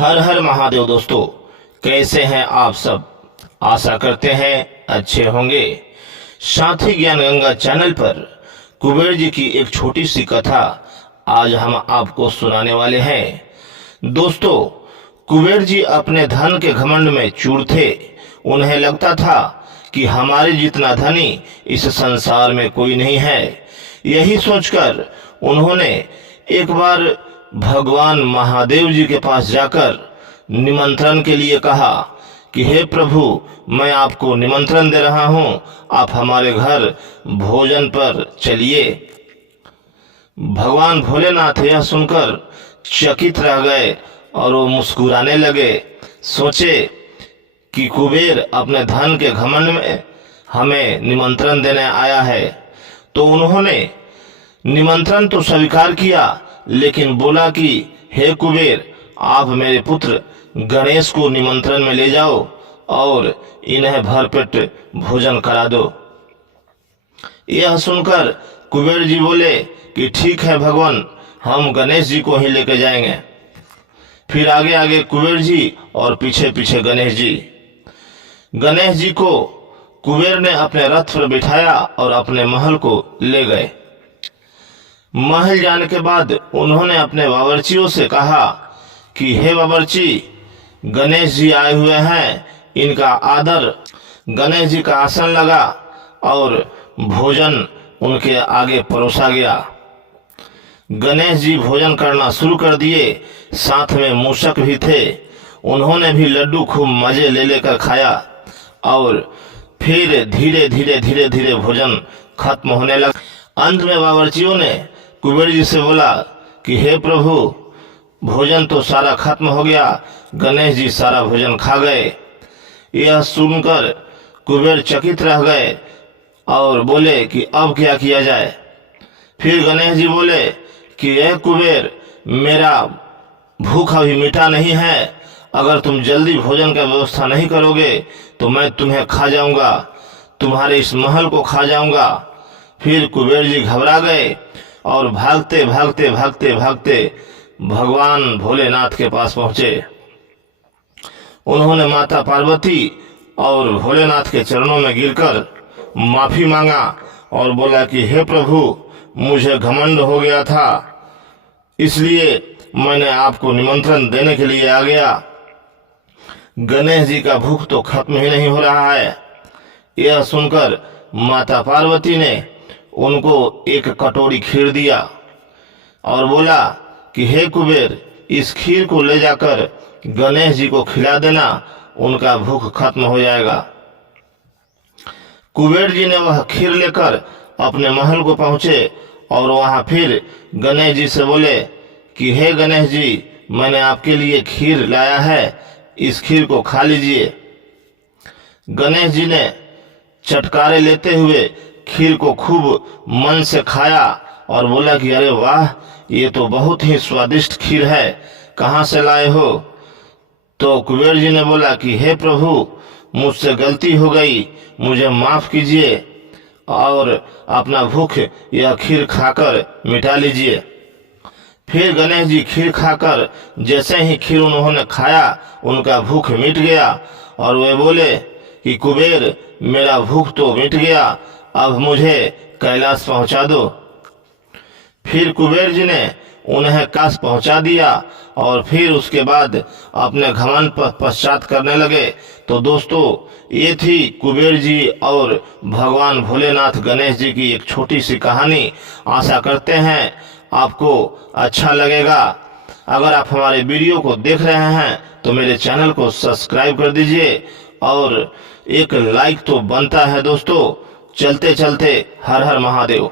हर हर महादेव दोस्तों, कैसे हैं आप सब। आशा करते हैं अच्छे होंगे। साथी ज्ञान गंगा चैनल पर कुबेर जी की एक छोटी सी कथा आज हम आपको सुनाने वाले हैं। दोस्तों, कुबेर जी अपने धन के घमंड में चूर थे। उन्हें लगता था कि हमारे जितना धनी इस संसार में कोई नहीं है। यही सोचकर उन्होंने एक बार भगवान महादेव जी के पास जाकर निमंत्रण के लिए कहा कि हे प्रभु, मैं आपको निमंत्रण दे रहा हूँ, आप हमारे घर भोजन पर चलिए। भगवान भोलेनाथ यह सुनकर चकित रह गए और वो मुस्कुराने लगे। सोचे कि कुबेर अपने धन के घमंड में हमें निमंत्रण देने आया है। तो उन्होंने निमंत्रण तो स्वीकार किया, लेकिन बोला कि हे कुबेर, आप मेरे पुत्र गणेश को निमंत्रण में ले जाओ और इन्हें भरपेट भोजन करा दो। यह सुनकर कुबेर जी बोले कि ठीक है भगवान, हम गणेश जी को ही लेकर जाएंगे। फिर आगे आगे कुबेर जी और पीछे पीछे गणेश जी। गणेश जी को कुबेर ने अपने रथ पर बिठाया और अपने महल को ले गए। महल जाने के बाद उन्होंने अपने बावर्चियों से कहा कि हे बावर्ची, गणेश जी आए हुए हैं, इनका आदर। गणेश जी का आसन लगा और भोजन उनके आगे परोसा गया। गणेश जी भोजन करना शुरू कर दिए। साथ में मूषक भी थे। उन्होंने भी लड्डू खूब मजे ले लेकर खाया और फिर धीरे धीरे भोजन खत्म होने लगा। अंत में बावर्चियों ने कुबेर जी से बोला कि हे प्रभु, भोजन तो सारा खत्म हो गया। गणेश जी सारा भोजन खा गए। यह सुनकर कुबेर चकित रह गए और बोले कि अब क्या किया जाए। फिर गणेश जी बोले कि यह कुबेर, मेरा भूख अभी मिटा नहीं है। अगर तुम जल्दी भोजन का व्यवस्था नहीं करोगे तो मैं तुम्हें खा जाऊंगा, तुम्हारे इस महल को खा जाऊंगा। फिर कुबेर जी घबरा गए और भागते भगवान भोलेनाथ के पास पहुंचे। उन्होंने माता पार्वती और भोलेनाथ के चरणों में गिरकर माफी मांगा और बोला कि हे प्रभु, मुझे घमंड हो गया था, इसलिए मैंने आपको निमंत्रण देने के लिए आ गया। गणेश जी का भूख तो खत्म ही नहीं हो रहा है। यह सुनकर माता पार्वती ने उनको एक कटोरी खीर दिया और बोला कि हे कुबेर, इस खीर को ले जाकर गणेश जी को खिला देना, उनका भूख खत्म हो जाएगा। कुबेर जी ने वह खीर लेकर अपने महल को पहुंचे और वहां फिर गणेश जी से बोले कि हे गणेश जी, मैंने आपके लिए खीर लाया है, इस खीर को खा लीजिए। गणेश जी ने चटकारे लेते हुए खीर को खूब मन से खाया और बोला कि अरे वाह, ये तो बहुत ही स्वादिष्ट खीर है, कहाँ से लाए हो। तो कुबेर जी ने बोला कि हे प्रभु, मुझसे गलती हो गई, मुझे माफ कीजिए और अपना भूख यह खीर खाकर मिटा लीजिए। फिर गणेश जी खीर खाकर जैसे ही खीर उन्होंने खाया, उनका भूख मिट गया और वे बोले कि कुबेर, मेरा भूख तो मिट गया, अब मुझे कैलाश पहुंचा दो। फिर कुबेर जी ने उन्हें कैलाश पहुंचा दिया और फिर उसके बाद अपने घमंड पर पश्चात करने लगे। तो दोस्तों, ये थी कुबेर जी और भगवान भोलेनाथ गणेश जी की एक छोटी सी कहानी। आशा करते हैं आपको अच्छा लगेगा। अगर आप हमारे वीडियो को देख रहे हैं तो मेरे चैनल को सब्सक्राइब कर दीजिए और एक लाइक तो बनता है दोस्तों। चलते चलते हर हर महादेव।